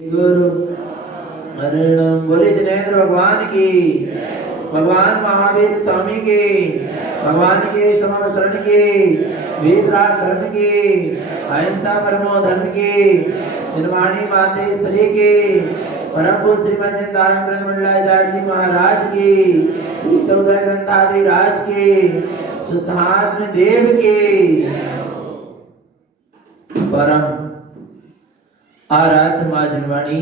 गुरु हरिणाम बोले जिनेन्द्र भगवान की, भगवान महावीर स्वामी की, भगवान के समर शरण की, वेदराज धर्म की, अहिंसा परमो धर्म की, निर्वाणी मातेश्वरी की, परम पूज्य श्रीमद जिंदाराम ब्रह्मंडलाचार्य जी महाराज की, श्री 14 ग्रंथादि राज की, शुद्धात्म देव की, परम आराध्य मां जनवाणी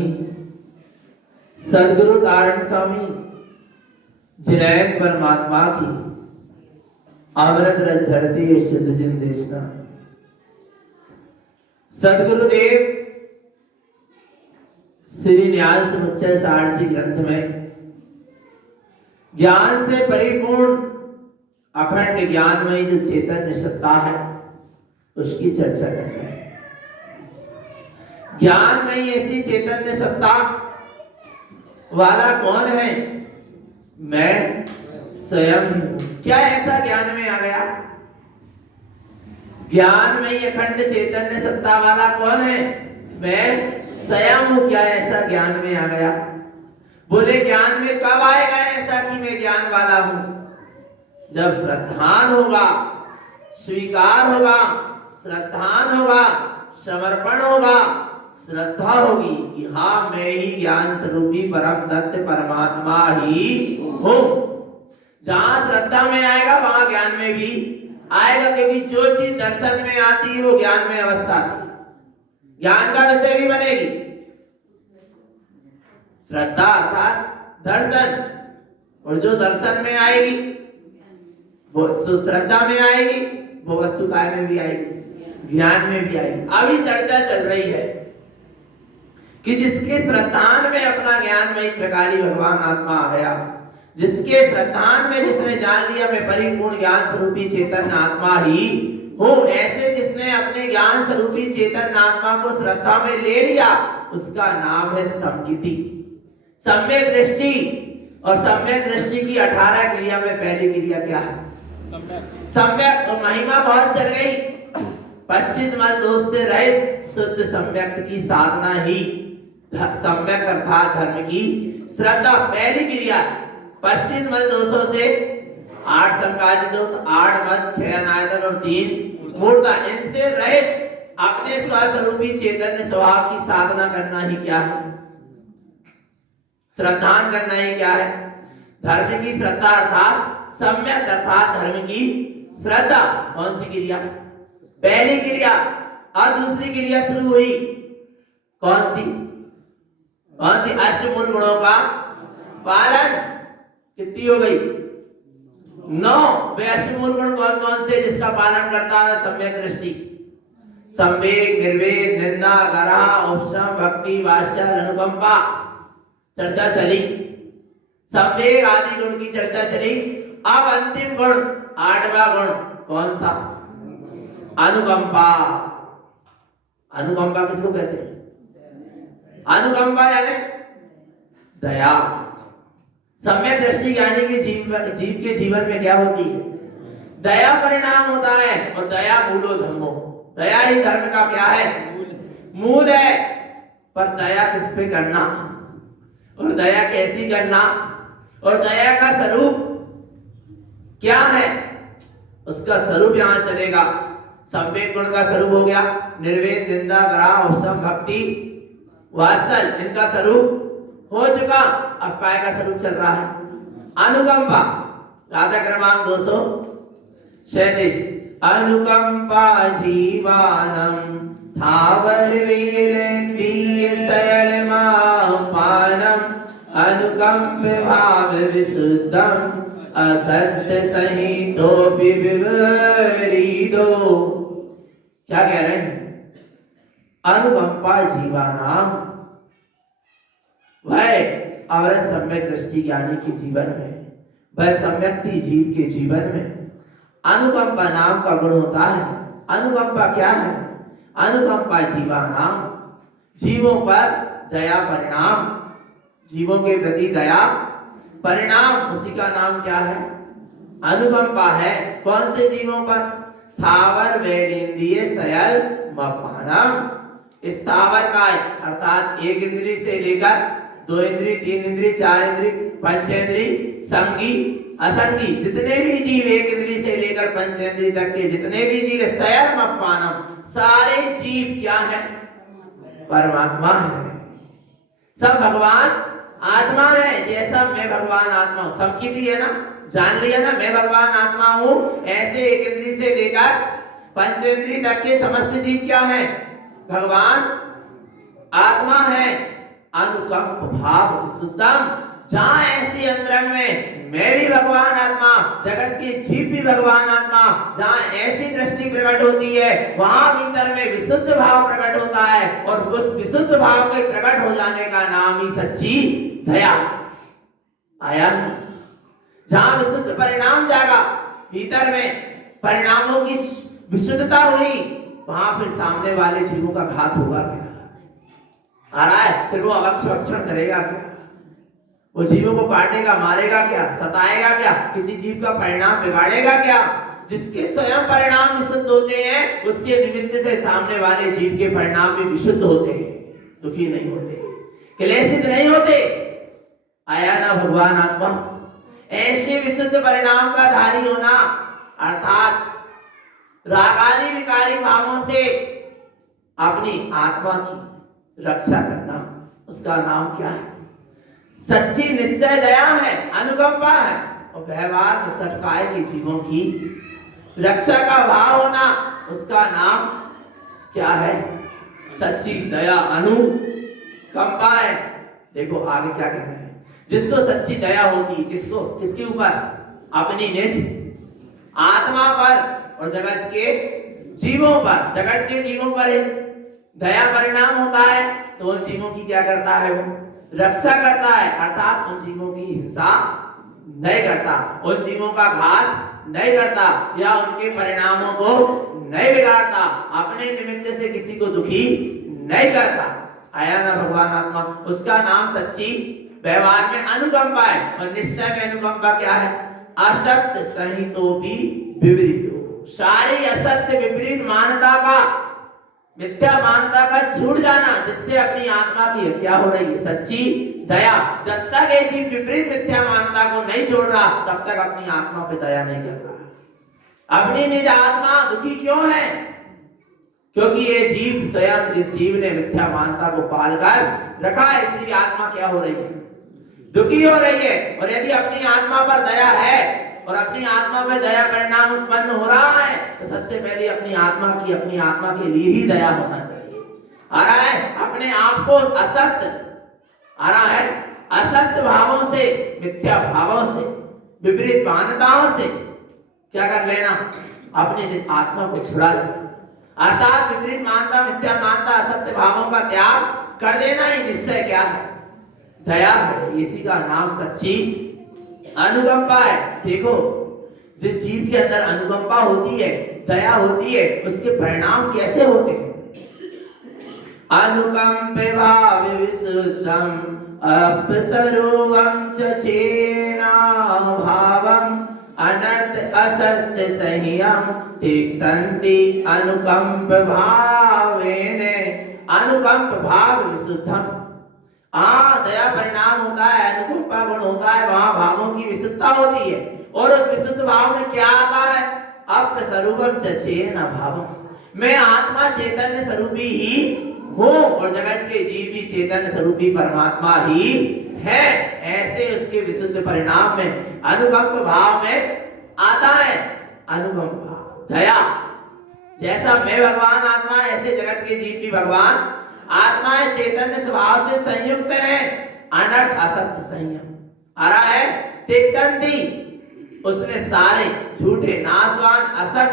सदगुरु तारण स्वामी जिनैन परमात्मा की अमृत रस झरती सिद्ध जिन देशना। सदगुरुदेव श्री न्याय समुच्चय सारची ग्रंथ में ज्ञान से परिपूर्ण अखंड ज्ञानमय जो चैतन्य सत्ता है उसकी चर्चा कर रहे हैं। ज्ञान में ऐसी चैतन्य सत्ता वाला कौन है? मैं स्वयं ही हूं। क्या ऐसा ज्ञान में आ गया? ज्ञान में अखंड चैतन्य सत्ता वाला कौन है? मैं स्वयं हूं। क्या ऐसा ज्ञान में आ गया? बोले ज्ञान में कब आएगा ऐसा कि मैं ज्ञान वाला हूं? जब श्रद्धान होगा, स्वीकार होगा, श्रद्धान होगा, समर्पण होगा, श्रद्धा होगी कि हाँ मैं ही ज्ञान स्वरूपी परम तत्व परमात्मा ही हूं। जहां श्रद्धा में आएगा वहां ज्ञान में भी आएगा, क्योंकि जो चीज दर्शन में आती है वो ज्ञान में अवश्य आती है, ज्ञान का विषय भी बनेगी। श्रद्धा अर्थात दर्शन, और जो दर्शन में आएगी वो श्रद्धा में आएगी, वो वस्तु काय में भी आएगी, ज्ञान में भी आएगी। अभी चर्चा चल रही है कि जिसके श्रद्धान में अपना ज्ञान में एक प्रकारी भगवान आत्मा आ गया, जिसके श्रद्धान में जिसने जान लिया मैं परिपूर्ण ज्ञान स्वरूपी चेतन आत्मा ही हूं, ऐसे जिसने अपने ज्ञान स्वरूपी चेतन आत्मा को श्रद्धा में ले लिया उसका नाम है सम्यक्ति, सम्यक दृष्टि। और सम्यक दृष्टि की 18 क्रिया में पहली क्रिया क्या है? सम्यक। और महिमा बहुत चल गई। 25 मल दोष से रहित शुद्ध सम्यक की साधना ही सम्यक अर्थात धर्म की श्रद्धा पहली क्रिया। 25 मल दोषों से 8 संकालित दोष, 8 मत, 6 अनायतन और 3 मूर्ता, इनसे रहित अपने स्वस्वरूपी चैतन्य स्वभाव की साधना करना ही क्या है? श्रद्धान करना ही क्या है? धर्म की श्रद्धा अर्थात सम्यक अर्थात धर्म की श्रद्धा। कौन सी क्रिया? पहली क्रिया। और दूसरी क्रिया शुरू हुई कौन सी? कौन सी? अष्टमूल गुणों का पालन। कितनी हो गई? 9। वे अष्टमूल गुण कौन कौन से जिसका पालन करता है? सम्यक दृष्टि, संवेग, निर्वेग, निंदा, गरह, उपशम, भक्ति, वात्सल्य, अनुकंपा चर्चा चली। संवेग आदि गुण की चर्चा चली। अब अंतिम गुण 8वां गुण कौन सा? अनुकंपा। अनुकंपा किसको कहते हैं? अनुकंपा यानी दया। सम्यक दृष्टि ज्ञानी के जीव के जीवन में क्या होती है? दया परिणाम होता है। और दया मूलो धर्मो, दया ही धर्म का क्या है? मूल है। पर दया किस पे करना और दया कैसी करना और दया का स्वरूप क्या है, उसका स्वरूप यहां चलेगा। संवेग गुण का स्वरूप हो गया निर्वेद, निंदा, ग्रह, उपशम, भक्ति, वात्सल्य, इनका स्वरूप हो चुका। अब काय का स्वरूप चल रहा है? अनुकंपा। राधा क्रमांक 237। अनुकंपा जीवानम थावर वीरेंद्रिय शैलमां पानम अनुकंप भाव विशुद्धम असत्य सहितो विवरीदो। क्या कह रहे हैं? अनुकंपा जीवानाम, वह और सम्यक दृष्टि ज्ञानी के जीवन में, वह सम्यक्ति जीव के जीवन में अनुकंपा नाम का गुण होता है। अनुकंपा क्या है? अनुकंपा जीवानाम, जीवों पर दया परिणाम, जीवों के प्रति दया परिणाम, उसी का नाम क्या है? अनुकंपा है। कौन से जीवों पर? थावर वैलिंद्रिय शयल मपानम, स्थावर काय अर्थात एक इंद्री से लेकर दो इंद्री, तीन इंद्री, चार इंद्री, पंचेंद्री, संगी, असंगी, जितने भी जीव एक इंद्री से लेकर पंचेंद्री तक के जितने भी जीव स्वयं अपानम, सारे जीव क्या है? परमात्मा है। सब भगवान आत्मा है। जैसा मैं भगवान आत्मा हूं, सबकी भी है ना, जान लिया ना, मैं भगवान आत्मा हूं। ऐसे एक इंद्री से लेकर पंचेंद्री तक के समस्त जीव क्या है? भगवान आत्मा है। अनुकंप भाव विशुद्धम, जहां ऐसे अंतरंग में मैं भी भगवान आत्मा, जगत के जीव भी भगवान आत्मा, जहां ऐसी दृष्टि प्रकट होती है वहां भीतर में विशुद्ध भाव प्रकट होता है। और उस विशुद्ध भाव के प्रकट हो जाने का नाम ही सच्ची दया आया। जहां विशुद्ध परिणाम जागा, भीतर में परिणामों की विशुद्धता हुई, वहां फिर सामने वाले जीवों का घात होगा क्या? आ रहा है? फिर वो अवक्षण करेगा क्या? वो जीवों को काटेगा, मारेगा क्या? सताएगा क्या? किसी जीव का परिणाम बिगाड़ेगा क्या? जिसके स्वयं परिणाम विशुद्ध होते हैं, उसके निमित्त से सामने वाले जीव के परिणाम भी विशुद्ध होते हैं, दुखी नहीं होते, क्लेशित नहीं होते। आया ना भगवान आत्मा? ऐसे विशुद्ध परिणाम का धारी होना अर्थात रागादि विकारी भावों से अपनी आत्मा की रक्षा करना, उसका नाम क्या है? सच्ची निश्चय दया है, अनुकंपा है। और व्यवहार में सटकाए के जीवों की रक्षा का भाव होना, उसका नाम क्या है? सच्ची दया अनुकंपा है। देखो आगे क्या कहना है। जिसको सच्ची दया होगी, किसको? किसके ऊपर? अपनी निज आत्मा पर और जगत के जीवों पर। जगत के जीवों पर दया परिणाम होता है तो उन जीवों की क्या करता है? वो रक्षा करता है, अर्थात उन जीवों की हिंसा नहीं करता, उन जीवों का घात नहीं करता या उनके परिणामों को नहीं बिगाड़ता, अपने निमित्त से किसी को दुखी नहीं करता। आया ना भगवान आत्मा? उसका नाम सच्ची व्यवहार में अनुकंपा है। और निश्चय में अनुकंपा क्या है? असत्य सहितो भी विपरीत हो, सारी असत्य विपरीत मान्यता का, मिथ्या मान्यता का छूट जाना, जिससे अपनी आत्मा की क्या हो रही है? सच्ची दया। जब तक ये जीव विपरीत मिथ्या मान्यता को नहीं छोड़ रहा, तब तक अपनी आत्मा पे दया नहीं कर रहा। अपनी निज आत्मा दुखी क्यों है? क्योंकि ये जीव स्वयं, इस जीव ने मिथ्या मान्यता को पालकर रखा है, इसलिए आत्मा क्या हो रही है? दुखी हो रही है। और यदि अपनी आत्मा पर दया है और अपनी आत्मा में दया परिणाम उत्पन्न हो रहा है, तो सबसे पहले अपनी आत्मा के लिए ही दया होना चाहिए। आ रहा है? अपने आप को असत्य, आ रहा है असत्य भावों से, मिथ्या भावों से, विपरीत मान्यताओं से क्या कर लेना? अपनी आत्मा को छुड़ा लेना, अर्थात विपरीत मान्यता, मिथ्या मान्यता, असत्य भावों का त्याग कर देना ही निश्चय क्या है? दया है। इसी का नाम सच्ची अनुकंपा है। देखो, जिस जीव के अंदर अनुकंपा होती है, दया होती है, उसके परिणाम कैसे होते हैं? अनुकंपे भाव विशुद्धम अपसरोवं च चेना भावम अनर्थ असत्य संयम तिक्तन्ति अनुकंप भावेने। अनुकंप भाव विशुद्धम, दया परिणाम होता है, अनुकंपा गुण होता है, वहां भावों की विशुद्धता होती है। और उस विशुद्ध भाव में क्या आता है? अपस्वरूपम चेतना भावम, मैं आत्मा चैतन्य स्वरूपी ही हूं और जगत के जीव भी चैतन्य स्वरूपी परमात्मा ही है। ऐसे उसके विशुद्ध परिणाम में अनुकंप भाव में आता है अनुकंपा दया। जैसा मैं भगवान आत्मा, ऐसे जगत के जीव भी भगवान आत्मा है, चैतन्य स्वभाव से संयुक्त है। अनर्थ असत्य संयम, आ रहा है तिक्तन्ति, उसने सारे झूठे नाशवान असत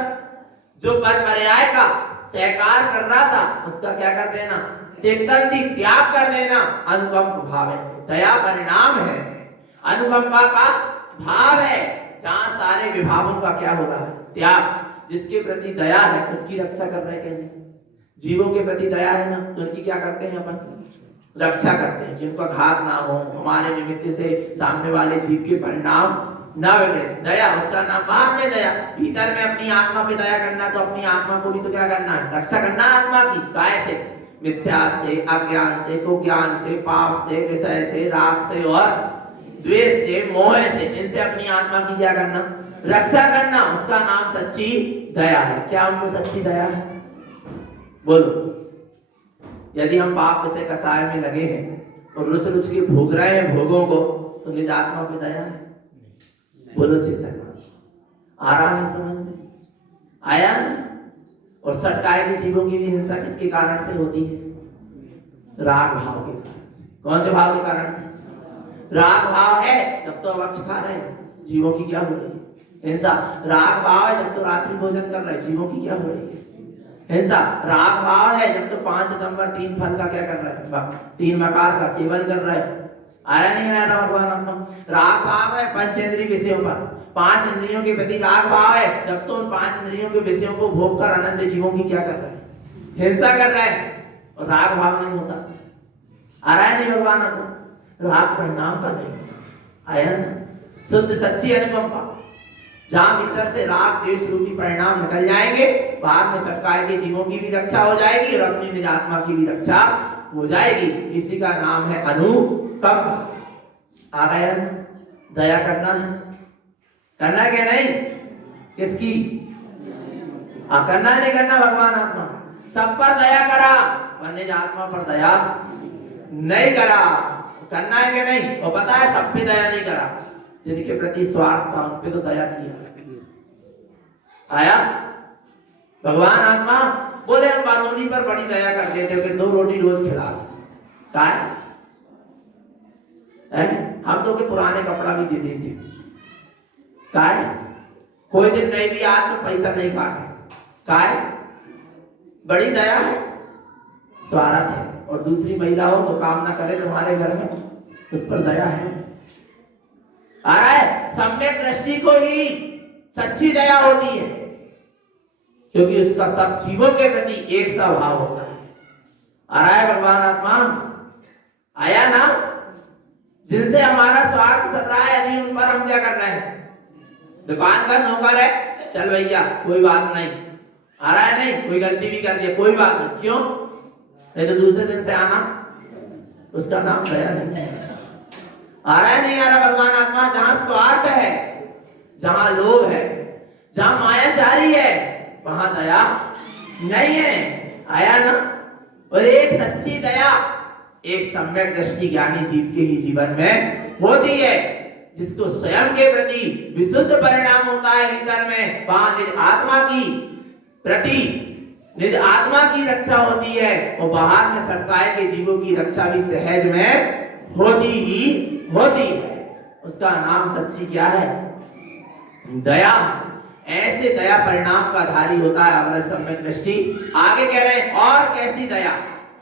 जो पर्याय का सहकार कर रहा था, उसका क्या कर देना? तिक्तन्ति, त्याग कर देना। अनुकंप भाव है, दया परिणाम है, अनुकंपा का भाव है, जहां सारे विभावों का क्या हो रहा है? त्याग। जिसके प्रति दया है उसकी रक्षा कर रहे हैं। जीवों के प्रति दया है ना, तो उनकी क्या करते हैं? अपन रक्षा करते हैं, जिनका घात ना हो, हमारे निमित्त से सामने वाले जीव के परिणाम ना बिगड़े। दया, उसका नाम बाहर में दया। भीतर में अपनी आत्मा पे दया करना, तो अपनी आत्मा को भी तो क्या करना है? रक्षा करना आत्मा की। काय से? मिथ्या से, अज्ञान से, कुज्ञान से, पाप से, विषय से, राग से और द्वेष से, मोह से, इनसे अपनी आत्मा की क्या करना? रक्षा करना। उसका नाम सच्ची दया है। क्या हमको सच्ची दया है? बोलो। यदि हम पाप विषय कसाय में लगे हैं और रुच रुच के भोग रहे हैं भोगों को, तो निज आत्मा पे दया है? बोलो चिंतन। आ रहा है समझ में? आया? और सटकाए के जीवों की भी हिंसा किसके कारण से होती है? राग भाव के कारण से। कौन से भाव के कारण से? राग भाव है जब तो अवक्ष खा रहे हैं, जीवों की क्या हो रही है? हिंसा। राग भाव है जब तो रात्रि भोजन कर रहे हैं, जीवों की क्या हो रही है? हिंसा। राग भाव है जब तो 5 नंबर 3 फल का क्या कर रहा है? 3 मकार का सेवन कर रहा है। आया नहीं आया भगवान आत्मा? राग भाव है पंचेंद्रिय विषयों पर, 5 इंद्रियों के प्रति राग भाव है जब तो उन 5 इंद्रियों के विषयों को भोग कर अनंत जीवों की क्या कर रहा है? हिंसा कर रहा है। और राग भाव नहीं होता। आ रहा है नहीं भगवान आत्मा? राग परिणाम का नहीं। आया ना? शुद्ध सच्ची अनुकंपा। जहां भीतर से राग द्वेष रूपी परिणाम निकल जाएंगे, बाद में सटकाए के जीवों की भी रक्षा हो जाएगी और अपनी निज आत्मा की भी रक्षा हो जाएगी। इसी का नाम है अनुकंपा। आ गया? दया करना है। करना क्या नहीं? किसकी? करना है नहीं करना? भगवान आत्मा सब पर दया करा, पर निज आत्मा पर दया नहीं करा। करना है क्या नहीं? और पता है सब पे दया नहीं करा। जिनके प्रति स्वार्थ था उन पे तो दया किया। आया? भगवान आत्मा बोले हम बारूनी पर बड़ी दया कर देते हो कि 2 रोटी रोज खिला। क्या है? हम तो के पुराने कपड़ा भी दे देते। क्या है? कोई दिन नहीं भी आज तो पैसा नहीं काटे। क्या है? बड़ी दया है, स्वार्थ है। और दूसरी महिला हो तो काम ना करे तुम्हारे घर में, उस पर दया है। आ रहा है? सम्यक दृष्टि को ही सच्ची दया होती है, क्योंकि उसका सब जीवों के प्रति एक सा भाव होता है। आ रहा है भगवान आत्मा? आया ना? जिनसे हमारा स्वार्थ सत रहा है यदि उन पर हम क्या कर रहे हैं? दुकान का नौकर है, चल भैया कोई बात नहीं। आ रहा है नहीं? कोई गलती भी कर दिया कोई बात नहीं। क्यों? नहीं तो दूसरे दिन से आना, उसका नाम दया नहीं है। आ रहा है नहीं आ रहा भगवान आत्मा? जहां स्वार्थ है, जहां लोभ है, जहां मायाचारी है, वहां दया नहीं है। आया ना? और एक सच्ची दया एक सम्यक दृष्टि ज्ञानी जीव के ही जीवन में होती है, जिसको स्वयं के प्रति विशुद्ध परिणाम होता है भीतर में। वहां निज आत्मा की प्रति निज आत्मा की रक्षा होती है और बाहर में सटकाए के जीवों की रक्षा भी सहज में होती ही होती है। उसका नाम सच्ची क्या है? दया। ऐसे दया परिणाम का धारी होता है अवलय सम्यक दृष्टि। आगे कह रहे हैं और कैसी दया?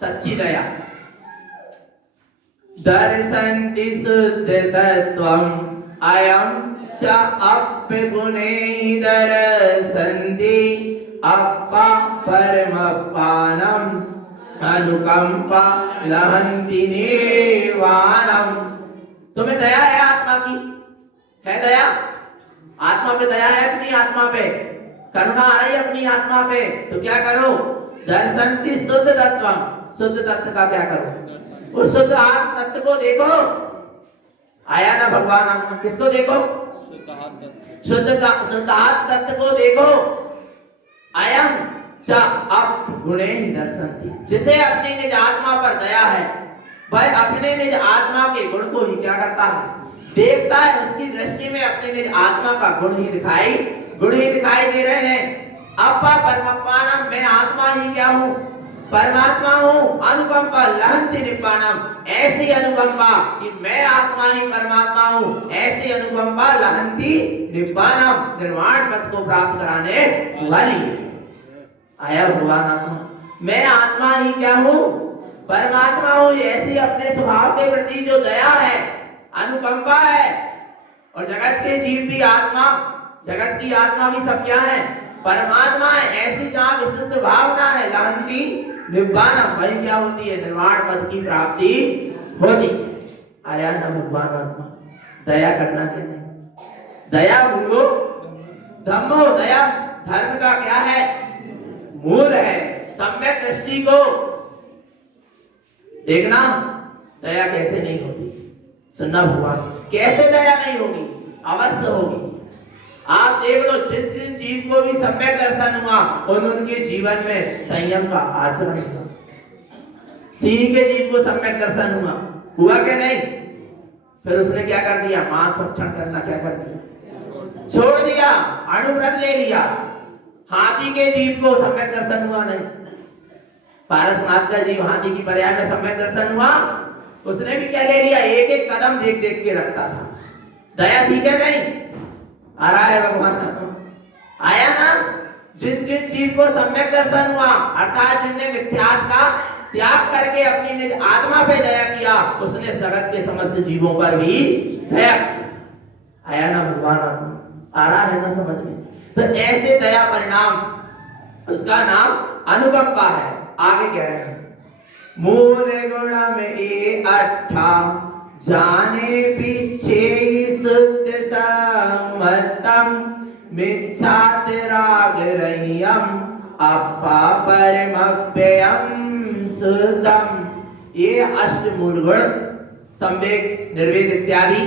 सच्ची दया। दर्शन्ति शुद्ध तत्वम् अयं च अप्य गुणैः दर्शन्ति अप्पा परमपानम् अनुकंपा लहन्ति निर्वाणम्। तुम्हें दया है आत्मा की? है दया? आत्मा पे दया है? अपनी आत्मा पे करुणा आ रही है अपनी आत्मा पे? तो क्या करो? दर्शन्ति शुद्ध तत्वम्। शुद्ध तत्व का क्या करो? उस शुद्ध आत्म तत्व को देखो। आया ना भगवान आत्मा? किसको देखो? शुद्ध आत्म तत्व को देखो। अयं च अप गुणे ही दर्शन्ति। जिसे अपनी निज आत्मा पर दया है, वह अपने निज आत्मा के गुण को ही क्या करता है? देखता है। उसकी दृष्टि में अपनी निज आत्मा का गुण ही दिखाई दे रहे हैं। अपा परमपानम, मैं आत्मा ही क्या हूँ? परमात्मा हूँ। अनुकंपा लहन्ति निब्बाणम, ऐसी अनुकंपा कि मैं आत्मा ही परमात्मा हूँ, ऐसी अनुकंपा लहन्ति निब्बाणम, निर्वाण पद को प्राप्त कराने वाली है। आया भगवान आत्मा? मैं आत्मा ही क्या हूँ? परमात्मा हूँ। ऐसी अपने स्वभाव के प्रति जो दया है, अनुकंपा है। और जगत के जीव भी आत्मा, जगत की आत्मा भी सब क्या है? परमात्मा है। ऐसी जहाँ विशुद्ध भावना है, लहन्ति निब्बाणम, वही क्या होती है? निर्वाण पद की प्राप्ति होती है। आया ना भगवान आत्मा? दया करना क्या नहीं? दया मूलो धम्मो। दया धर्म का क्या है? मूल है। सम्यक दृष्टि को देखना दया कैसे नहीं होती, सुनना भगवान, कैसे दया नहीं होगी, अवश्य होगी। आप देख लो जिन जिन जीव को भी सम्यक दर्शन हुआ उनके जीवन में संयम का आचरण हुआ। सिंह के जीव को सम्यक दर्शन हुआ क्या नहीं? फिर उसने क्या कर दिया? मांस भक्षण करना क्या कर दिया? छोड़ दिया, अनुव्रत ले लिया। हाथी के जीव को सम्यक दर्शन हुआ नहीं। पारसनाथ का जीव हाथी की पर्याय में सम्यक दर्शन हुआ, उसने भी क्या ले लिया? एक एक कदम देख देख के रखता था। दया थी क्या नहीं? आ रहा है भगवान का, आया ना? जिन जिन जीव को सम्यक दर्शन हुआ अर्थात जिनने मिथ्यात्व का त्याग करके अपनी निज आत्मा पे दया किया, उसने जगत के समस्त जीवों पर भी दया किया। आया ना भगवान? आ रहा है ना समझ में? तो ऐसे दया परिणाम, उसका नाम अनुकंपा है। आगे कह रहे हैं, मूल गुण में ये अट्ठा जाने पीछे शुद्ध सम्मतम मिच्छात राग रहियम अपा परमप्ययम शुद्धम। ये अष्ट मूल गुण संवेग निर्वेद इत्यादि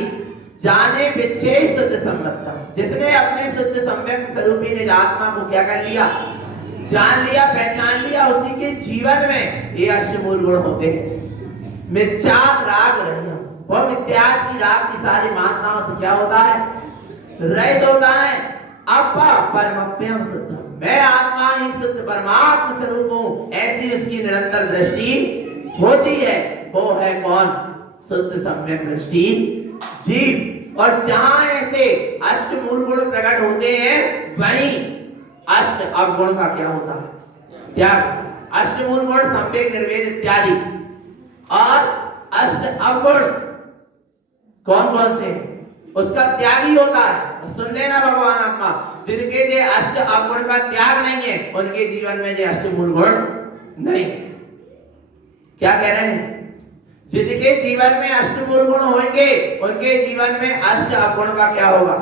जाने पीछे शुद्ध सम्मतम, जिसने अपने शुद्ध सम्यक स्वरूपी निज आत्मा को क्या कर लिया? जान लिया, पहचान लिया, उसी के जीवन में ये अष्ट मूल गुण होते हैं। मिथ्यात राग रहियम, वह मिथ्यात की राग की सारी मान्यताओं से क्या होता है? रहित होता है। अपा परमप्यम शुद्धम, मैं आत्मा ही शुद्ध परमात्मा स्वरूप हूं, ऐसी उसकी निरंतर दृष्टि होती है। वो है कौन? शुद्ध सम्यक दृष्टि जीव। और जहां ऐसे अष्ट मूल गुण प्रकट होते हैं वहीं अष्ट अवगुण का क्या होता है? त्याग। अष्ट मूल गुण संवेग निर्वेद इत्यादि और अष्ट अवगुण कौन कौन से? उसका त्याग ही होता है। सुन लेना भगवान आत्मा, जिनके ये अष्ट अवगुण का त्याग नहीं है उनके जीवन में ये अष्ट मूल गुण नहीं है। क्या कह रहे हैं? जिनके जीवन में अष्ट मूल गुण होंगे उनके जीवन में अष्ट अवगुण का क्या होगा?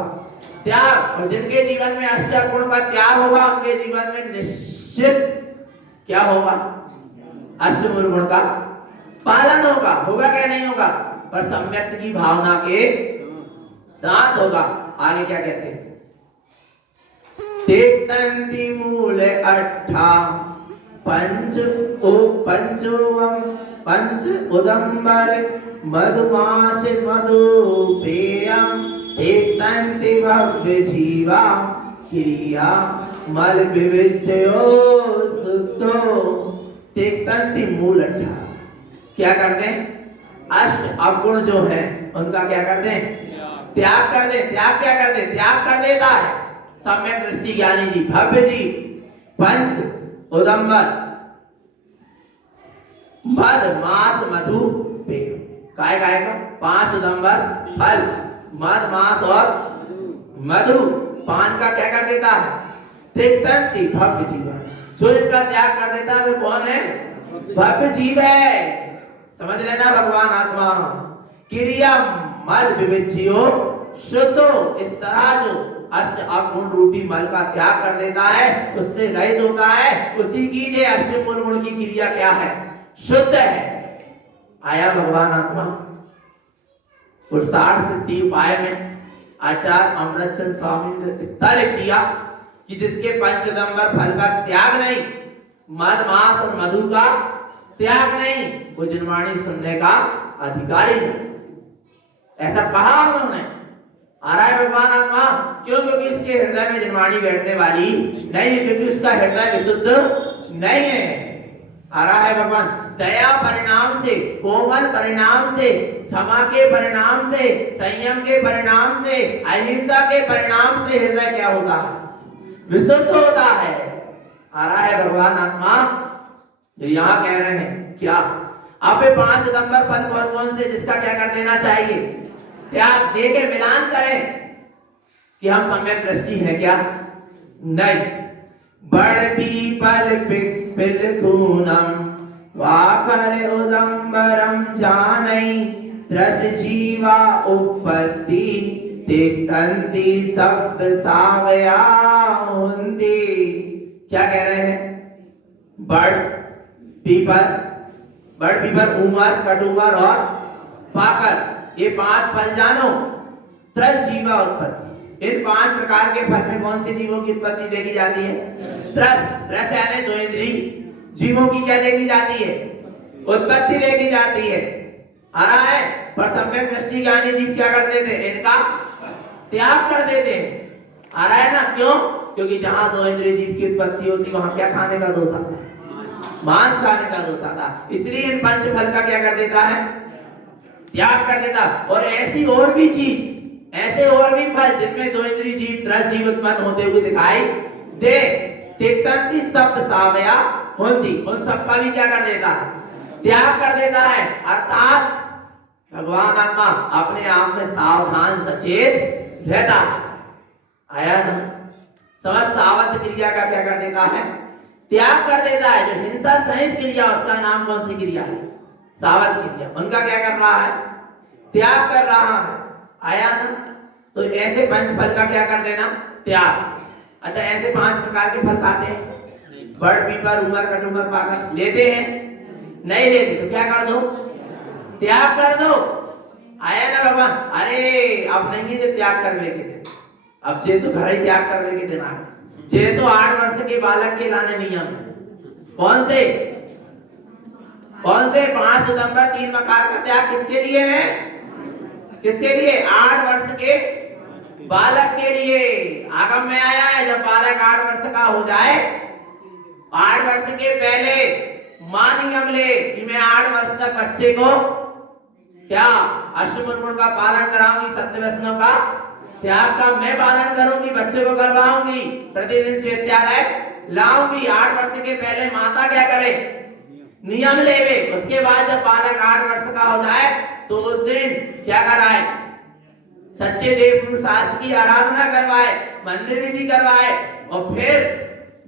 त्याग। और जिनके जीवन में अष्ट अवगुण का त्याग होगा उनके जीवन में निश्चित क्या होगा? अष्ट मूल गुण का पालन होगा। होगा क्या नहीं होगा? पर सम्यक की भावना के साथ होगा। आगे क्या कहते हैं? तेतंति मूल अट्ठा पंच उदंबर मधुमास मधुपेयम तेतंति भव्य जीवा क्रिया मल विविचयो सुतो। तेतंति मूल अट्ठा क्या करते हैं? अष्ट अवगुण जो है उनका क्या करते हैं? त्याग कर दे। त्याग क्या कर दे? त्याग कर देता है सम्यक दृष्टि ज्ञानी जी, भव्य जी। पंच उदंबर मद मास मधु पेय, काय काय का? 5 उदंबर फल, मद मास और मधु, पान का क्या कर देता है? तिक्तंति भव्य जीवन। जो इनका त्याग कर देता है वो कौन है? भव्य जीव है। समझ लेना भगवान आत्मा। क्रिया मल विविच्यो शुद्धो, इस तरह जो अष्ट अवगुण रूपी मल का त्याग कर देता है उससे रहित होता है, उसी की ये अष्ट मूल गुण की क्रिया क्या है? शुद्ध है। आया भगवान आत्मा। पुरुषार्थ सिद्धि उपाय में आचार्य अमृतचंद स्वामी ने इतना लिख दिया कि जिसके पंचदंबर फल का त्याग नहीं, मद मास और मधु का त्याग नहीं, वो जिनवाणी सुनने का अधिकारी नहीं। ऐसा कहा उन्होंने। आ रहा है भगवान आत्मा। क्यों? क्योंकि इसके हृदय में जिनवाणी बैठने वाली नहीं है, क्योंकि उसका हृदय विशुद्ध नहीं है। आ रहा है भगवान। दया परिणाम से, कोमल परिणाम से, क्षमा के परिणाम से, संयम के परिणाम से, अहिंसा के परिणाम से हृदय क्या होता है? विशुद्ध होता है। आ रहा है भगवान आत्मा। जो यहाँ कह रहे हैं क्या? अब 5 नंबर फल कौन कौन से जिसका क्या कर देना चाहिए? त्याग। देखे मिलान करें कि हम सम्यक दृष्टि है क्या? नहीं। बड़ पीपल पिल खूनम वाकर उदंबरम जानई त्रस जीवा उपपत्ति तिक्तंति शब्द सावया हुंती। क्या कह रहे हैं? बड़ पीपल बड़ पीपर, ऊमर, कटूबर और पाकर, ये 5 फल जानो। त्रस जीवा उत्पत्ति, इन 5 प्रकार के फल में कौन से जीवों की उत्पत्ति देखी जाती है? त्रस। त्रस यानी 2 इंद्रिय जीवों की क्या देखी जाती है? उत्पत्ति देखी जाती है। आ रहा है? पर सम्यक दृष्टि ज्ञानी जीव क्या कर देते? इनका त्याग कर देते। आ रहा है ना? क्यों? क्योंकि जहां 2 इंद्रिय जीव की उत्पत्ति होती वहां क्या खाने का दोष आता है? मांस खाने का दोष आता। इसलिए इन 5 फल का क्या कर देता है? त्याग कर देता। और ऐसी और भी चीज, ऐसे और भी फल जिनमें 2 इंद्रिय जीव, त्रस जीव उत्पन्न होते हुए दिखाई दे, तेतंती सब सावया होती, उन सब का भी क्या कर देता है? त्याग कर देता है। अर्थात भगवान आत्मा अपने आप में सावधान सचेत रहता है। आया ना समझ? सावध क्रिया का क्या कर देता है? त्याग कर देता है। जो हिंसा सहित क्रिया, उसका नाम कौन सी क्रिया है? सावध क्रिया। उनका क्या कर रहा है? त्याग कर रहा है। आया ना? तो ऐसे 5 फल का क्या कर देना? त्याग। अच्छा, ऐसे 5 प्रकार के फल खाते हैं? बड़ पीपर, उमर, कटुमर, पाकर लेते हैं? नहीं लेते। तो क्या कर दो? त्याग कर दो। आया ना भगवान? अरे अब नहीं है त्याग करने के दिन, अब जे तो घर ही त्याग करने के दिन आ गए। जे तो 8 वर्ष के बालक के लाने नियम है। कौन से? कौन से? 5 उदंबर 3 मकार का त्याग किसके लिए है? किसके लिए? 8 वर्ष के बालक के लिए। आगम में आया है जब बालक 8 वर्ष का हो जाए, 8 वर्ष के पहले मां नियम ले कि मैं 8 वर्ष तक बच्चे को क्या अष्टमुर्गुण का पालन कराऊंगी, सत्य व्यसनों का त्याग का मैं पालन करूंगी, बच्चे को करवाऊंगी, प्रतिदिन चैत्यालय लाऊंगी। 8 वर्ष के पहले माता क्या करे? नियम लेवे। उसके बाद जब बालक 8 वर्ष का हो जाए तो उस दिन क्या कराए? सच्चे देव गुरु शास्त्र की आराधना करवाए, मंदिर विधि करवाए, और फिर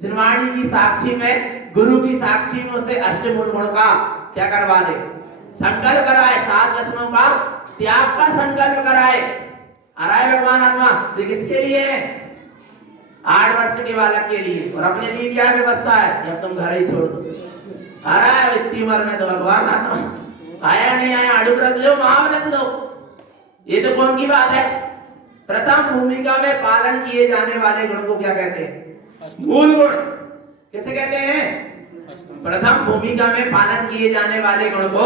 जिनवाणी की साक्षी में, गुरु की साक्षी में उसे अष्टमूल गुण का क्या करवा दे? संकल्प कराए, 7 व्यसनों का त्याग का संकल्प कराए। आ रहा है भगवान आत्मा? तो किसके लिए है? 8 वर्ष के बालक के लिए। और अपने लिए क्या व्यवस्था है? जब तुम घर ही छोड़ दो। आ रहा है वित्तीय उम्र में तो भगवान आत्मा आया नहीं आया, अड़ू व्रत लो, महाव्रत लो, ये तो कौन की बात है? प्रथम भूमिका में पालन किए जाने वाले गुण को क्या कहते हैं? मूल गुण। किसे कहते हैं? प्रथम भूमिका में पालन किए जाने वाले गुण को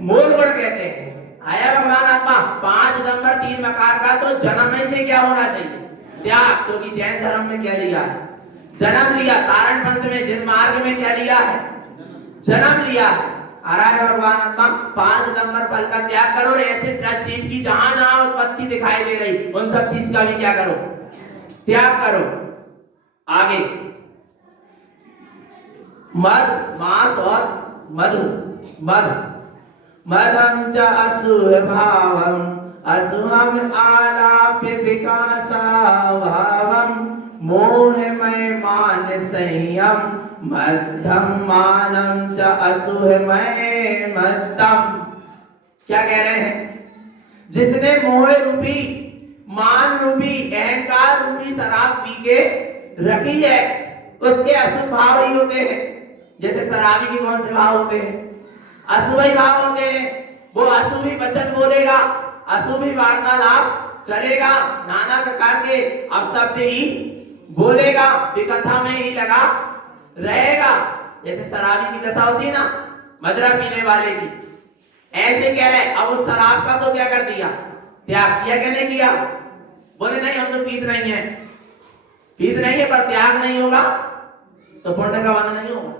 मूल गुण कहते हैं। आया भगवान आत्मा? 5 उदंबर 3 मकार का तो जन्म में से क्या होना चाहिए? त्याग। क्योंकि जैन धर्म में क्या लिया है? जन्म लिया। तारण पंथ में जिन मार्ग में क्या लिया है? जन्म लिया है। आ रहा है भगवान आत्मा? 5 उदंबर फल का त्याग करो। ऐसे जीव की जहां जहां उत्पत्ति दिखाई दे रही उन सब चीज का भी क्या करो? त्याग करो। आगे मद, मांस और मधु। मद मदम च असुह भावम असुहम आलाप विकासा भावम मोहमय मान संयम मध्यम मानम च असुहमय मद्दम। क्या कह रहे हैं? जिसने मोह रूपी, मान रूपी, अहंकार रूपी शराब पी के रखी है उसके अशुभ भाव ही होते हैं। जैसे शराबी के कौन से भाव होते हैं? अशुभ भाव होते हैं। वो अशुभ ही वचन बोलेगा, अशुभ ही वार्तालाप करेगा, नाना प्रकार के अपशब्द ही बोलेगा, विकथा में ही लगा रहेगा। जैसे शराबी की दशा होती है ना, मदरा पीने वाले की, ऐसे कह रहे। अब उस शराब का तो क्या कर दिया? त्याग किया। क्या नहीं किया? बोले नहीं हम तो पीत नहीं है, पीत नहीं है, पर त्याग नहीं होगा तो पुण्य का वन नहीं होगा।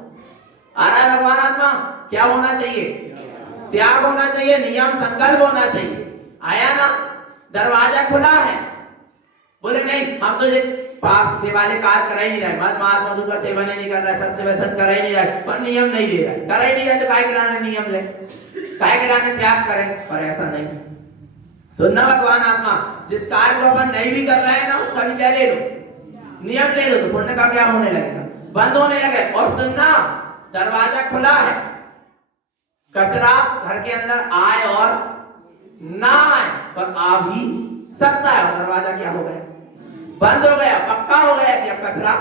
आ रहा है भगवान आत्मा? क्या होना चाहिए? त्याग होना चाहिए, नियम संकल्प होना चाहिए। आया ना? दरवाजा खुला है। बोले नहीं हम तो पाप के वाले कार्य कर ही नहीं रहे, मद मांस मधु का सेवन ही नहीं कर रहा, सत्य व्यसन कर ही नहीं रहा, पर नियम नहीं ले रहा। कर ही नहीं रहा तो काहे के लाने नियम ले, काहे के लाने त्याग करें? पर ऐसा नहीं। सुनना भगवान आत्मा, जिस कार्य को अपन नहीं भी कर रहे हैं ना उसका भी क्या ले लो? नियम ले लो, तो पुण्य का क्या होने लगेगा? बंद होने लगे। और सुनना, दरवाजा खुला है, कचरा घर के अंदर आए और ना आए, पर आ भी सकता है। और दरवाजा क्या हो गया? बंद हो गया, पक्का हो गया कि अब कचरा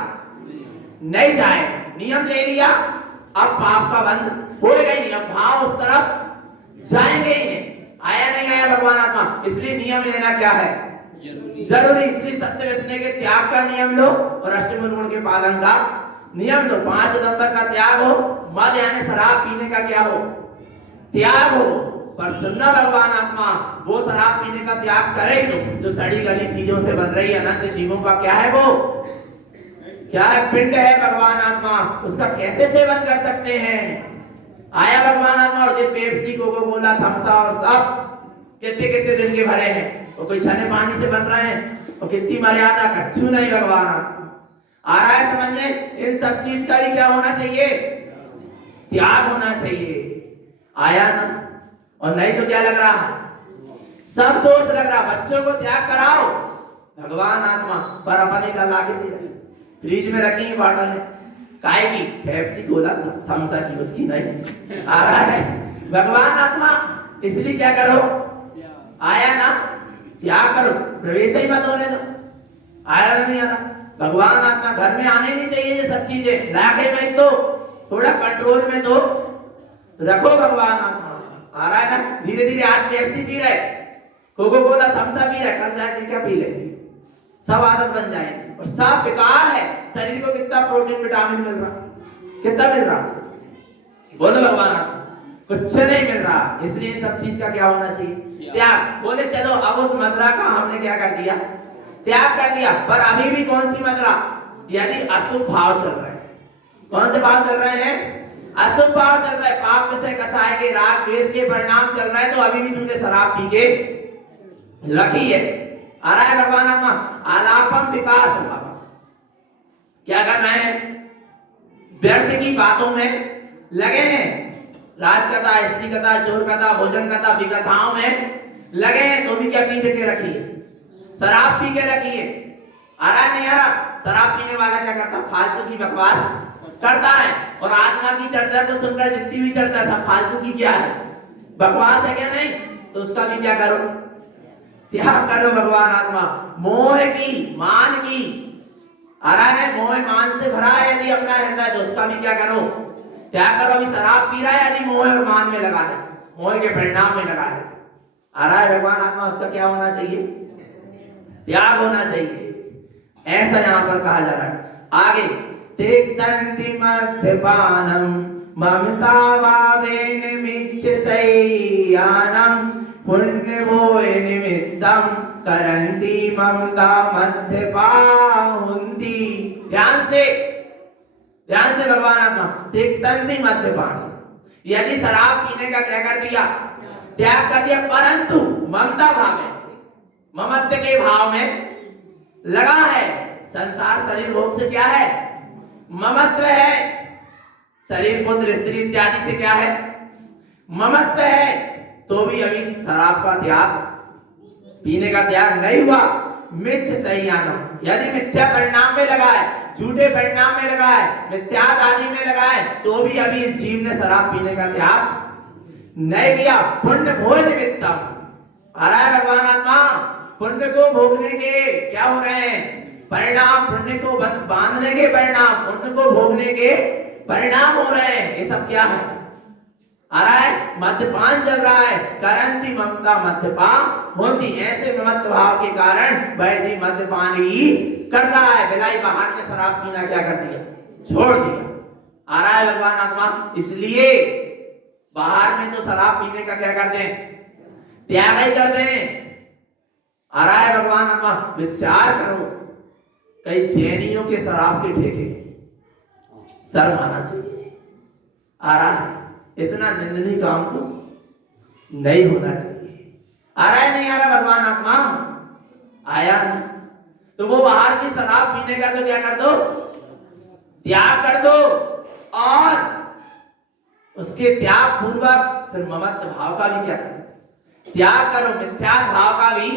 नहीं जाएगा। नियम ले लिया, अब पाप का बंद होएगा ही नहीं, अब भाव उस तरफ जाएंगे ही नहीं। आया नहीं आया भगवान आत्मा, इसलिए नियम लेना क्या है जरूरी। इसलिए सत्य व्यसने के त्याग का नियम लो और अष्टमूल गुण के पालन का नियम लो। 5 नंबर का त्याग हो, मद यानी शराब पीने का क्या हो त्याग हो। पर सुनना भगवान आत्मा, वो शराब पीने का त्याग करे ही तो जो सड़ी गली चीजों से बन रही अनंत जीवों का क्या है, वो क्या है पिंड है भगवान आत्मा, उसका कैसे सेवन कर सकते हैं। आया भगवान आत्मा, और जो पेप्सी कोको कोला थम्स और सब कितने कितने दिन के भरे हैं, वो कोई छने पानी से बन रहे हैं, और कितनी मर्यादा कच्छू नहीं भगवान आत्मा। आ रहा है समझ में, इन सब चीज का भी क्या होना चाहिए त्याग होना चाहिए। आया ना, और नहीं तो क्या लग रहा सब दोष लग रहा। बच्चों को त्याग कराओ भगवान आत्मा, पर अपन एक ला के दे रहे, फ्रिज में रखी है बॉटल है, काय की पेप्सी कोला थम्स की, उसकी नहीं। आ रहा है भगवान आत्मा, इसलिए क्या करो आया ना त्याग करो, प्रवेश ही मत होने दो। आया ना नहीं आ रहा भगवान आत्मा, घर में आने नहीं चाहिए ये सब चीजें, लाके में तो थोड़ा कंट्रोल में तो रखो भगवान आत्मा। आ रहा है ना, धीरे धीरे आज पेप्सी पी रहे, कोको कोला थम्स पी रहे, कल जाके क्या पी लेंगे, सब आदत बन जाएगी और सब बेकार है। शरीर को कितना प्रोटीन विटामिन मिल रहा, कितना मिल रहा बोलो भगवान, कुछ नहीं मिल रहा। इसलिए सब चीज का क्या होना चाहिए त्याग। बोले चलो अब उस मदरा का हमने क्या कर दिया त्याग कर दिया, पर अभी भी कौन सी मदरा, यानी अशुभ भाव चल रहे हैं। कौन से भाव चल रहे हैं, अशुभ भाव चल रहा है, पाप से कसाए के राग द्वेष के परिणाम चल रहे हैं। तो अभी भी तूने शराब पी के रखी है। आ रहा है भगवान आत्मा, आलापम विकास भाव, क्या करना है व्यर्थ की बातों में लगे हैं, राजकथा स्त्री कथा चोर कथा भोजन कथा विकथाओं में लगे हैं। तो भी क्या पी के रखी है, शराब पी के रखी है। आ रहा नहीं आ रहा, शराब पीने वाला क्या करता फालतू की बकवास करता है, और आत्मा की चर्चा को सुनकर जितनी भी चर्चा है सब फालतू की क्या है बकवास है क्या नहीं, तो उसका भी क्या करो त्याग करो भगवान आत्मा। मोह की मान की, आ रहा है मोह मान से भरा है यदि अपना हृदय, तो उसका भी क्या करो त्याग करो। अभी शराब पी रहा है यदि मोह और मान में लगा है, मोह के परिणाम में लगा है। आ रहा है भगवान आत्मा, उसका क्या होना चाहिए त्याग होना चाहिए। ऐसा यहां पर कहा जा रहा है आगे, तिक्तन्ति मद्यपानम ममता भावेन मिच्छसैयानम पुण्यमोह निमित्तम करन्ति ममता मद्यपाहुन्ति। ध्यान से भगवान आत्मा, तिक्तन्ति मद्यपान, यदि शराब पीने का क्या कर दिया त्याग कर दिया, परंतु ममता भाव है, ममत्व के भाव में लगा है। संसार शरीर भोग से क्या है ममत्व है, शरीर पुत्र स्त्री इत्यादि से क्या है ममत्व है। तो भी अभी शराब का त्याग पीने का त्याग नहीं हुआ। मिथ्य सही आना, यदि मिथ्या परिणाम में लगा है, झूठे परिणाम में लगा है, मिथ्यात आदि में लगा है, तो भी अभी इस जीव ने शराब पीने का त्याग नहीं किया। पुण्य भोज निमित्तम, आ रहा है भगवान आत्मा, पुण्य को भोगने के क्या हो रहे हैं परिणाम, पुण्य को बांधने के परिणाम, पुण्य को भोगने के परिणाम हो रहे हैं। ये सब क्या है आ रहा है मद्यपान चल रहा है। करंती ममता मद्यपान होती, ऐसे ममत्व भाव के कारण वैधि मद्यपान ही कर रहा है। बिलाई बाहर में शराब पीना क्या कर दिया छोड़ दिया। आ रहा है भगवान आत्मा, इसलिए बाहर में तो शराब पीने का क्या करते हैं त्याग ही करते हैं। आ रहा है भगवान आत्मा, विचार करो कई जैनियों के शराब के ठेके शर्म आना चाहिए। आ रहा है इतना निंदनीय काम तो नहीं होना चाहिए। आ रहा है नहीं आ रहा भगवान आत्मा, आया ना, तो वो बाहर की शराब पीने का तो क्या कर दो त्याग कर दो, और उसके त्याग पूर्वक फिर ममत्व भाव का भी क्या करो त्याग करो, मिथ्या भाव का भी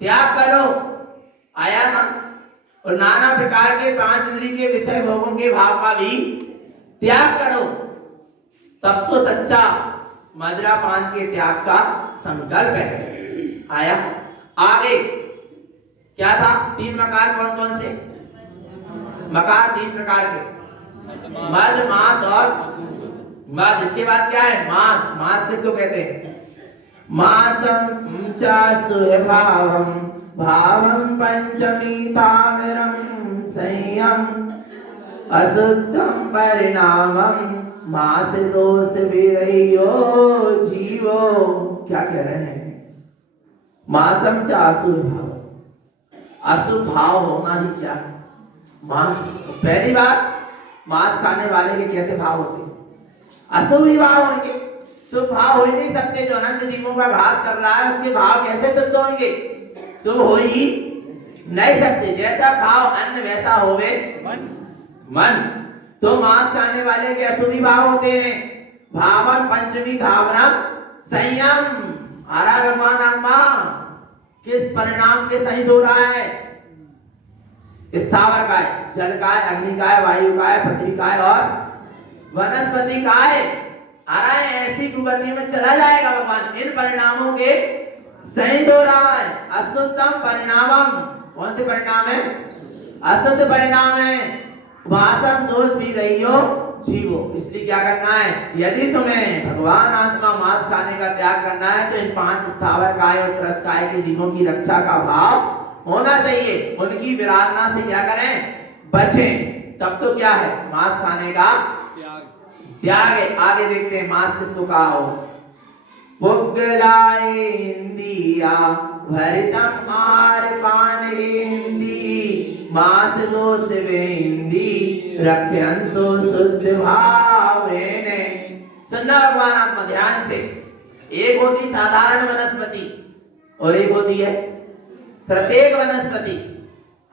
त्याग करो। आया ना, और नाना प्रकार के 5 इंद्रिय के विषय भोगों के भाव का भी त्याग करो, तब तो सच्चा मदिरा पान के त्याग का संकल्प है। आया आगे क्या था, 3 मकार कौन कौन से मकार 3 प्रकार के, मद मांस और बात इसके बाद क्या है? मास। मास किसको कहते हैं? मासम च सुभावम भावम पंचमी तामिरम संयम अशुद्धम परिणामम मास दोष विरयो जीवो। क्या कह रहे हैं? मासम च अशुभ भाव। अशुभ भाव होना ही क्या है? मांस। पहली बात, मांस खाने वाले के कैसे भाव होते हैं? अशुभ ही भाव होंगे, शुभ भाव हो ही नहीं सकते। जो अनंत जीवों का घात कर रहा है उसके भाव कैसे शुद्ध होंगे? शुभ हो ही नहीं सकते। जैसा खाओ अन्न वैसा होवे मन। तो मांस खाने वाले के अशुभ भाव होते हैं। भावन पंचमी भावना संयम। आरा भगवान आत्मा किस परिणाम के सहित हो रहा है? स्थावर काय, जल काय, अग्नि काय, वायु काय, पृथ्वी काय और वनस्पति काय। आ रहा है, ऐसी कुगति में चला जाएगा भगवान। इन परिणामों के सहित हो रहा है। अशुद्धम परिणामम। कौन से परिणाम है? अशुद्ध परिणाम है। वासम दोष भी रही हो जीवो। इसलिए क्या करना है? यदि तुम्हें भगवान आत्मा मांस खाने का त्याग करना है तो इन 5 स्थावर काय और त्रस काय के जीवों की रक्षा का भाव होना चाहिए। उनकी विराधना से क्या करें? बचें। तब तो क्या है? मांस खाने का त्याग है। आगे देखते हैं मांस किसको कहा हो। पुगलाए इंदिया भरितम आर पान हिंदी मांस दोष वे हिंदी रख्यंतो शुद्ध भावेने। सुनना भगवान आत्मा ध्यान से। एक होती साधारण वनस्पति और एक होती है प्रत्येक वनस्पति।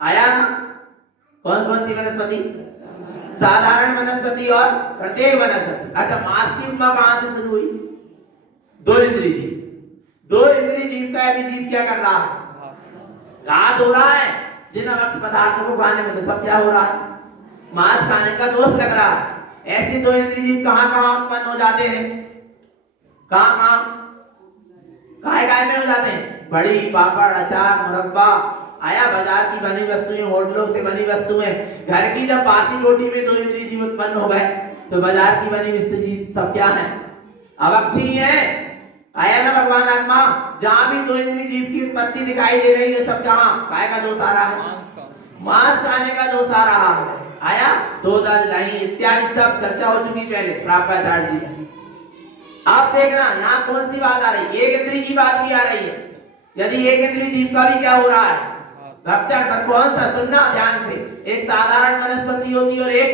आया ना? कौन कौन सी वनस्पति? साधारण वनस्पति और प्रत्येक वनस्पति। अच्छा, मांस की उपमा कहां से शुरू हुई? 2 इंद्रिय जीव। 2 इंद्रिय जीव का यदि जीव क्या कर रहा है? घात हो रहा है जिन अवक्ष पदार्थों को खाने में, तो सब क्या हो रहा है? मांस खाने का दोष लग रहा है। ऐसे 2 इंद्रिय जीव कहां कहां उत्पन्न हो जाते हैं? कहां कहां? काय में हो जाते हैं? बड़ी, पापड़, अचार, मुरब्बा। आया बाजार की बनी वस्तुएं, होटलों से बनी वस्तुएं। घर की जब बासी रोटी में 2 इंद्रिय जीव उत्पन्न हो गए तो बाजार की बनी वस्तु सब क्या है? अवक्षी है। आया ना भगवान आत्मा? जहां भी 2 इंद्रिय जीव की उत्पत्ति दिखाई दे रही है सब कहां? काय का दोष आ रहा है? मांस खाने का दोष आ रहा है। आया? दूध, दही इत्यादि सब चर्चा हो चुकी पहले श्रावकाचार्य जी में। आप देखना यहाँ कौन सी बात आ रही है? एक इंद्रिय की बात भी आ रही है। यदि एक इंद्रिय जीव का भी क्या हो रहा है? रक्षा। पर कौन सा? सुनना ध्यान से। एक साधारण वनस्पति होती है और एक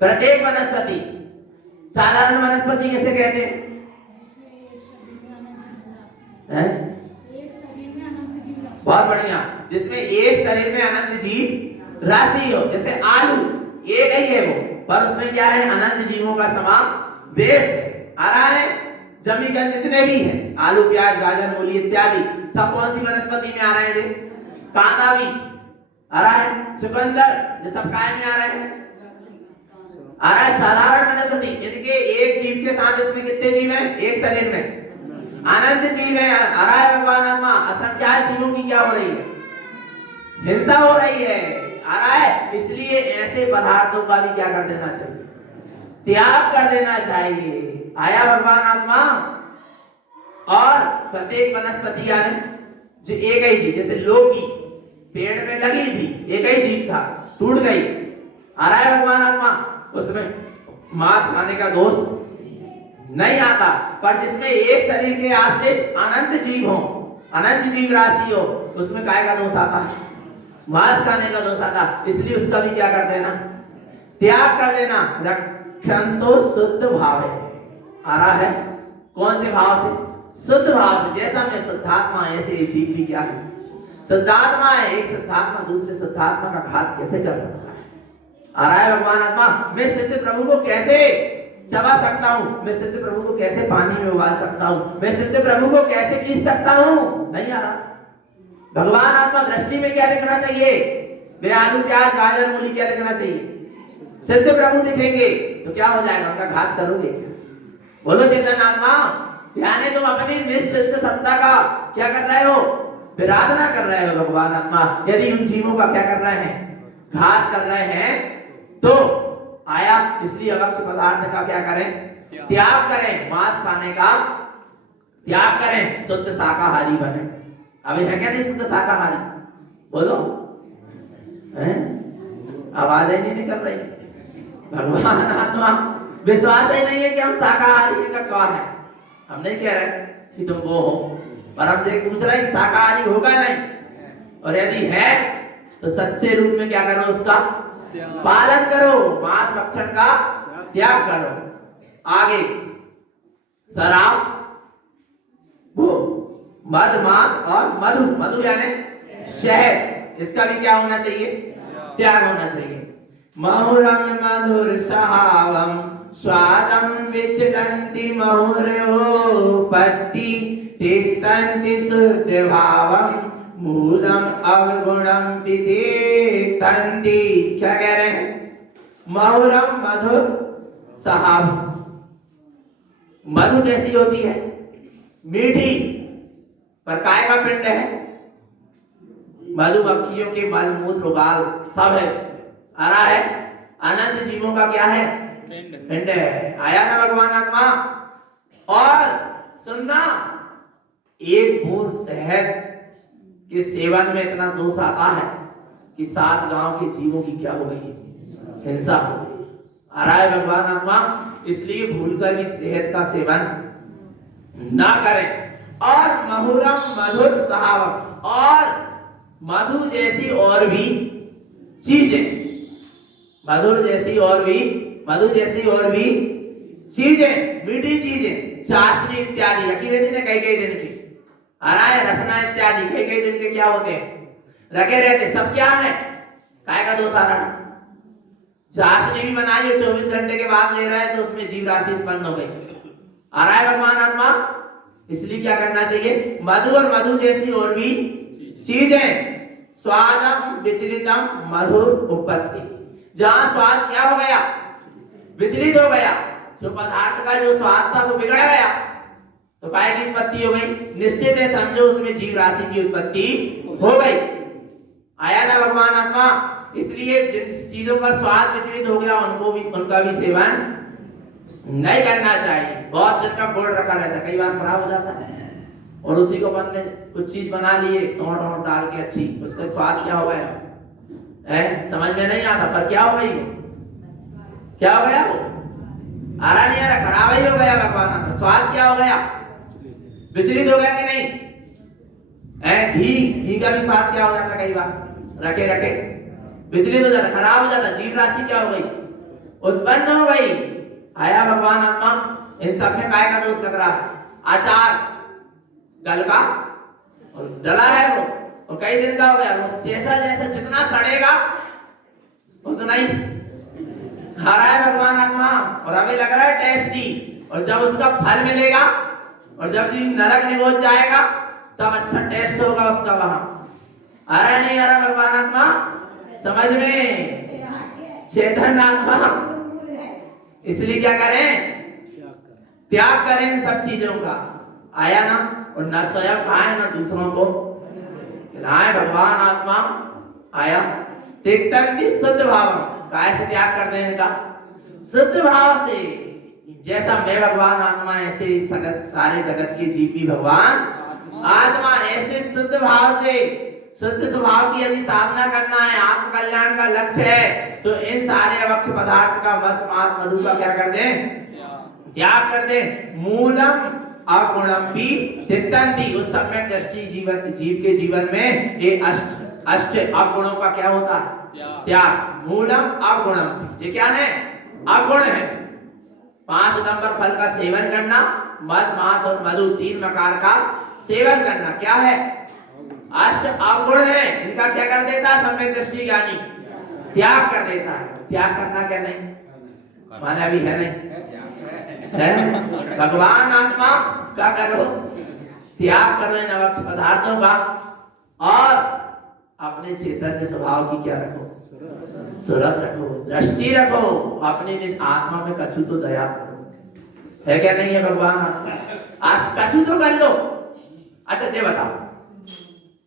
प्रत्येक वनस्पति। साधारण वनस्पति किसे कहते हैं? बहुत बढ़िया। जिसमें एक शरीर में अनंत जीव राशि हो। जैसे आलू एक ही है वो, पर उसमें क्या है? अनंत जीवों का समावेश आ रहा है। जमीन जितने भी हैं, आलू, प्याज, गाजर, मूली इत्यादि सब कौन सी वनस्पति में आ रहे हैं? कांदा भी आ रहा है, चुकंदर, ये सब काय में आ रहे हैं? आ रहा है साधारण वनस्पति। इनके एक जीव के साथ इसमें कितने जीव हैं? एक शरीर में अनंत जीव है। आ रहा है भगवान आत्मा। असंख्यात जीवों की क्या हो रही है? हिंसा हो रही है। आ रहा है। इसलिए ऐसे पदार्थों का भी क्या कर देना चाहिए? त्याग कर देना चाहिए। आया भगवान आत्मा। और प्रत्येक वनस्पति यानी जो एक ही जीव, जैसे लौकी पेड़ में लगी थी, एक ही जीव था, टूट गई। आ रहा है भगवान आत्मा। उसमें मांस खाने का दोष नहीं आता। पर जिसमें एक शरीर के आश्रित अनंत जीव हो, अनंत जीव राशि हो, उसमें काय का दोष आता है? मांस खाने का दोष आता। इसलिए उसका भी क्या कर देना? त्याग कर देना। रक्षंतो शुद्ध भाव है। आ रहा है कौन से भाव से? शुद्ध भाव से। जैसा मैं शुद्धात्मा ऐसे ये जीव भी क्या है? शुद्धात्मा है। एक शुद्धात्मा दूसरे शुद्धात्मा का घात कैसे कर सकता है? आ रहा है भगवान आत्मा। मैं सिद्ध प्रभु को कैसे चबा सकता हूँ? मैं सिद्ध प्रभु को कैसे पानी में उबाल सकता हूँ? मैं सिद्ध प्रभु को कैसे खींच सकता हूँ? नहीं आ रहा। भगवान आत्मा दृष्टि में क्या दिखना चाहिए? वे आलू, प्याज, गाजर, मूली क्या दिखना चाहिए? सिद्ध प्रभु दिखेंगे तो क्या हो जाएगा? उनका घात करोगे क्या? बोलो चेतन आत्मा। यानी तुम अपनी निश्चित सत्ता का क्या कर रहे हो? विराधना कर रहे हो भगवान आत्मा। यदि उन जीवों का क्या कर रहे हैं? घात कर रहे हैं तो आया, इसलिए अवक्ष पदार्थ का क्या करें? त्याग करें। मांस खाने का त्याग करें, शुद्ध शाकाहारी बने। अभी है क्या नहीं शुद्ध शाकाहारी? बोलो, हैं? आवाज ही नहीं निकल रही। भगवान आत्मा विश्वास ही नहीं है कि हम शाकाहारी का क्या है। हम नहीं कह रहे कि तुम वो हो, पर हम देख पूछ रहे हैं कि शाकाहारी होगा नहीं, और यदि है तो सच्चे रूप में क्या करो? उसका पालन करो, मांस भक्षण का त्याग करो। आगे शराब, वो मद, मांस और मधु, मधु यानी शहद, इसका भी क्या होना चाहिए? त्याग होना चाहिए। महुरम मधुर सहावम स्वादम विचलन्ति महुरोपत्ति तिक्तन्ति शुद्ध भावम मूलम अवगुणम विदिक्तन्ति। क्या कह रहे हैं? महुरम मधुर सहावम, मधु कैसी होती है? मीठी, पर काय का पिंड है? मधुमक्खियों के मल मूत्र गाल सब है, आ रहा है। अनंत जीवों का क्या है? पिंड है। आया ना भगवान आत्मा? और सुनना, एक बूंद शहद के सेवन में इतना दोष आता है कि 7 गांव के जीवों की क्या हो गई? हिंसा हो गई। आ रहा है भगवान आत्मा? इसलिए भूलकर भी शहद का सेवन ना करें। और महुरम मधुर सहावम, और मधु जैसी और भी चीजें, मधुर जैसी और भी, मधु जैसी और भी चीजें, मीठी चीजें, चाशनी इत्यादि रखी रहती है कई दिन की। आ रहा है? रसना इत्यादि कई दिन के क्या होते हैं? रखे रहते। सब क्या है? काय का दोष आ रहा है? चाशनी भी बनाई है, 24 घंटे के बाद ले रहा है तो उसमें जीव राशि उत्पन्न हो गई। आ रहा है भगवान आत्मा? इसलिए क्या करना चाहिए? मधु और मधु जैसी और भी चीजें, स्वादम विचलितम मधुर उपपत्ति, जहां स्वाद क्या हो गया? विचलित हो गया, जो पदार्थ का जो स्वाद था वो बिगड़ गया, तो काय की उत्पत्ति हो गई? निश्चित है, समझो उसमें जीव राशि की उत्पत्ति हो गई। आया ना भगवान आत्मा? इसलिए जिन चीजों का स्वाद विचलित हो गया उनको भी, उनका भी सेवन नहीं करना चाहिए। बहुत दिन का गुड़ रखा रहता है, कई बार खराब हो जाता है, और उसी को अपन ने कुछ चीज बना लिए सौंठ डाल के अच्छी, उसका स्वाद क्या हो गया है? समझ में नहीं आता, पर क्या हो गई वो? क्या हो गया वो? आ रहा नहीं आ रहा? खराब ही हो गया भगवान का स्वाद। क्या हो गया? विचलित हो गया कि नहीं? घी का भी स्वाद क्या हो जाता? कई बार रखे रखे विचलित हो जाता, खराब हो जाता, जीव राशि क्या हो गई? उत्पन्न हो गई। आया भगवान आत्मा? इन सब में काय का दोष लग रहा है? आचार गल का और डला है वो, और कई दिन का हो गया, वो जैसा जैसा जितना सड़ेगा उतना ही खा रहा है भगवान आत्मा, और हमें लग रहा है टेस्टी, और जब उसका फल मिलेगा और जब नरक निगोच जाएगा तब अच्छा टेस्ट होगा उसका वहां। आ रहा नहीं आ रहा भगवान आत्मा? समझ में? चेतन आत्मा। इसलिए क्या करें? त्याग करें इन सब चीजों का। आया ना? और न स्वयं खाए न दूसरों को खिलाए भगवान आत्मा। आया? तिक्तन की शुद्ध भाव, काय से त्याग कर दें इनका? शुद्ध भाव से। जैसा मैं भगवान आत्मा, ऐसे ही सारे जगत के जीव भी भगवान आत्मा। ऐसे शुद्ध भाव से, शुद्ध स्वभाव की यदि साधना करना है, आत्म कल्याण का लक्ष्य है, तो इन सारे अवक्ष पदार्थ का मस मात मधु का क्या कर दें? त्याग कर दें। मूलम अगुणम भी तिक्तन्ति, उस सम्यक दृष्टि जीव के जीवन में ये अष्ट अवगुणों का क्या होता है? त्याग। मूलम अवगुणम, ये क्या है? अवगुण है। 5 नंबर फल का सेवन करना, मद मांस और मधु 3 प्रकार का सेवन करना, क्या है? अष्ट अवगुण है। इनका क्या कर देता है? सम्यक दृष्टि ज्ञानी त्याग कर देता है। त्याग करना क्या नहीं? माना भी है नहीं है? भगवान आत्मा क्या करो? त्याग करो इन अवक्ष पदार्थों का, और अपने चैतन्य स्वभाव की क्या रखो? सुरत रखो, दृष्टि रखो, अपने निज आत्मा में कछु तो दया करो। है क्या नहीं है भगवान आत्मा? आप कछु तो कर लो। अच्छा ये बताओ,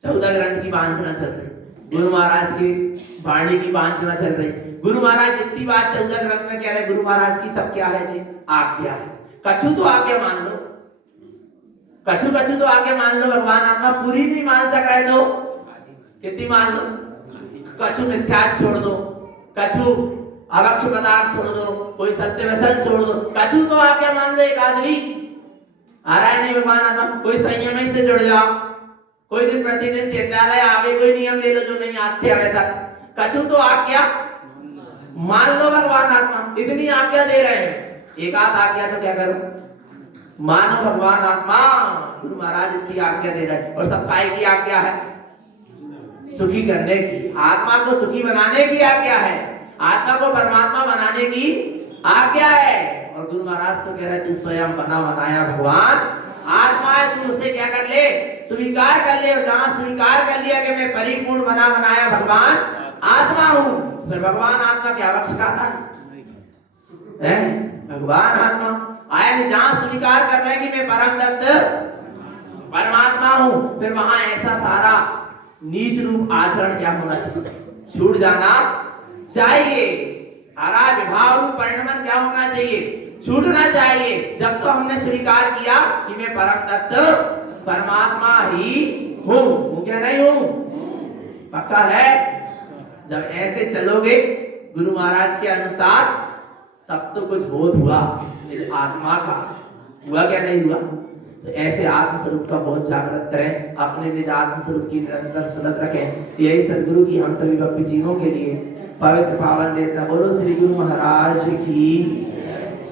14 ग्रंथ की वांछना चल रही, गुरु महाराज की वाणी की वांछना चल रही। गुरु महाराज जितनी बात चौदह ग्रंथ में कह रहे, गुरु महाराज की सब क्या है जी? आज्ञा है। कछु तो आज्ञा मान लो, कछु कछु तो आज्ञा मान लो। भगवान आत्मा पूरी नहीं मान सक रहे तो कितनी मान लो? कछु मिथ्याच छोड़ दो, कछु अवक्ष पदार्थ छोड़ दो, कोई सत्य व्यसन छोड़ दो, कछु तो आज्ञा मान लो। एक आदमी आ रहा है नहीं भगवान आत्मा, कोई संयम से जुड़ जाओ, कोई दिन प्रतिदिन चेतालय आवे, कोई नियम ले लो जो नहीं आते अभी तक। कछु तो आज्ञा मान लो भगवान आत्मा, इतनी आज्ञा दे रहे हैं, एक आध आज्ञा तो क्या करो? मानो भगवान आत्मा। गुरु महाराज इतनी आज्ञा दे रहे हैं, और सब काय की आज्ञा है? सुखी करने की, आत्मा को सुखी बनाने की आज्ञा है, आत्मा को परमात्मा बनाने की आज्ञा है। और गुरु महाराज तो कह रहे तू स्वयं बना बनाया भगवान आत्मा है, तू उसे क्या कर ले? स्वीकार कर ले। और जहां स्वीकार कर लिया कि मैं परिपूर्ण बना बनाया भगवान आत्मा हूं, फिर भगवान आत्मा क्या बख्श खाता है? भगवान आत्मा आया जहां स्वीकार कर रहे हैं कि मैं परम तत्व परमात्मा हूं, फिर वहां ऐसा सारा नीच रूप आचरण क्या होना चाहिए? छूट जाना चाहिए। हरा विभाव रूप परिणमन क्या होना चाहिए? छूटना चाहिए। जब तो हमने स्वीकार किया कि मैं परम तत्व परमात्मा ही हूं क्या नहीं हूं? पक्का है? जब ऐसे चलोगे गुरु महाराज के अनुसार, तब तो कुछ बोध हुआ निज आत्मा का, हुआ क्या नहीं हुआ? तो ऐसे आत्म स्वरूप का बहुत जागृत करें, अपने निज आत्म स्वरूप की निरंतर सुनत रखें। यही सदगुरु की हम सभी भक्त जीवों के लिए पवित्र पावन देश। बोलो श्री गुरु महाराज की।